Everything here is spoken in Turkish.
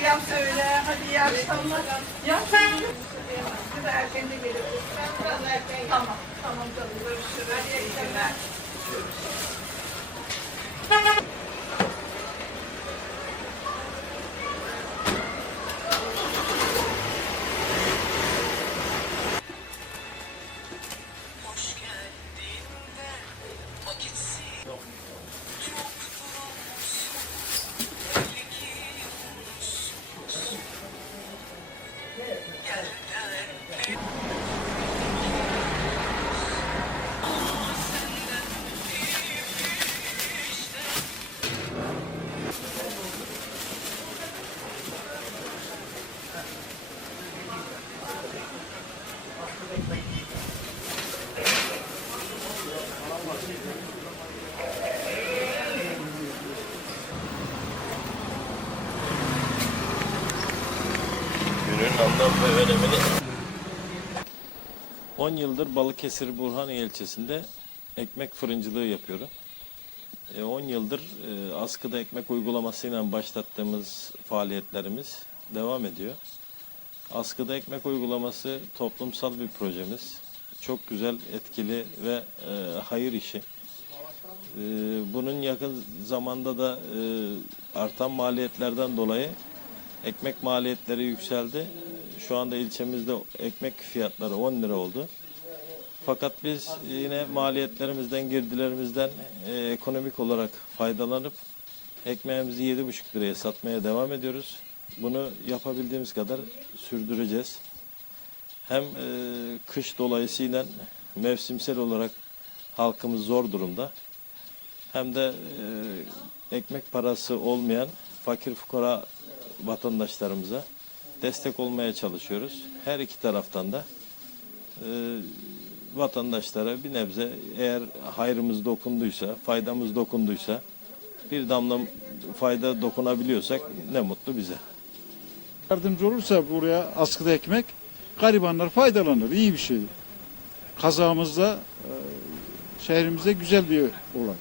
selam söyle. Hadi iyi akşamlar. Ya sen erken de geliyorsun. Tamam. Tamam canım. Görüşürüz. Hadi iyi günler. Günün anlam ve önemini 10 yıldır Balıkesir Burhaniye ilçesinde ekmek fırıncılığı yapıyorum. E, 10 yıldır e, askıda ekmek uygulamasıyla başlattığımız faaliyetlerimiz devam ediyor. Askıda ekmek uygulaması toplumsal bir projemiz. Çok güzel, etkili ve e, hayır işi. E, bunun yakın zamanda da e, artan maliyetlerden dolayı Ekmek maliyetleri yükseldi. Şu anda ilçemizde ekmek fiyatları 10 lira oldu. Fakat biz yine maliyetlerimizden, girdilerimizden e, ekonomik olarak faydalanıp ekmeğimizi 7,5 liraya satmaya devam ediyoruz. Bunu yapabildiğimiz kadar sürdüreceğiz. Hem e, kış dolayısıyla mevsimsel olarak halkımız zor durumda. Hem de e, ekmek parası olmayan fakir fukara vatandaşlarımıza destek olmaya çalışıyoruz. Her iki taraftan da e, vatandaşlara bir nebze eğer hayrımız dokunduysa, faydamız dokunduysa, bir damla fayda dokunabiliyorsak ne mutlu bize. Yardımcı olursa buraya askıda ekmek garibanlar faydalanır. İyi bir şey. Kazamızda e, şehrimizde güzel bir olay.